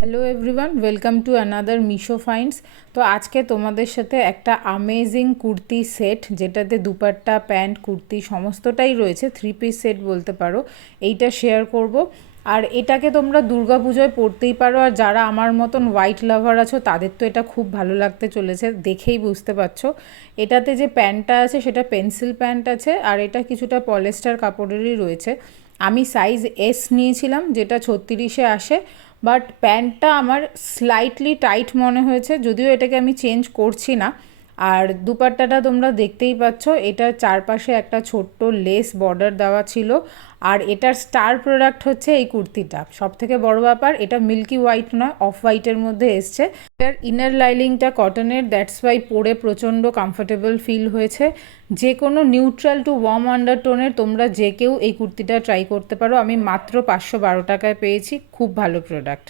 Hello everyone, welcome to another Meesho finds. তো আজকে তোমাদের সাথে একটা আমেজিং কুর্তি সেট, যেটাতে দুপাট্টা, প্যান্ট, কুর্তি সমস্তটাই রয়েছে, 3 পিস সেট বলতে পারো, এইটা শেয়ার করব। আর এটাকে তোমরা দুর্গাপুজোয় পরতেই পারো, আর যারা আমার মতন হোয়াইট লাভার আছো তাদের তো এটা খুব ভালো লাগতে চলেছে, দেখেই বুঝতে পারছো। এটাতে যে প্যান্টটা আছে সেটা পেন্সিল প্যান্ট আছে, আর এটা কিছুটা পলিস্টার কাপড়েরই রয়েছে। আমি সাইজ এস নিয়েছিলাম, যেটা 36-এ আসে, বাট প্যান্টটা আমার স্লাইটলি টাইট মনে হয়েছে, যদিও এটাকে আমি চেঞ্জ করছি না। আর দুপাট্টাটা তোমরা দেখতেই পাচ্ছ, এটার চারপাশে একটা ছোট্ট লেস বর্ডার দেওয়া ছিল। আর এটার স্টার প্রোডাক্ট হচ্ছে এই কুর্তিটা। সব থেকে বড় ব্যাপার, এটা মিল্কি হোয়াইট নয়, অফ হোয়াইটের মধ্যে এসছে। এটার ইনার লাইনিংটা কটনের, দ্যাটস ওয়াই পরে প্রচণ্ড কমফোর্টেবল ফিল হয়েছে। যে কোনো নিউট্রাল টু ওয়ার্ম আন্ডারটোনের তোমরা যে কেউ এই কুর্তিটা ট্রাই করতে পারো। আমি মাত্র 512 টাকায় পেয়েছি, খুব ভালো প্রোডাক্ট।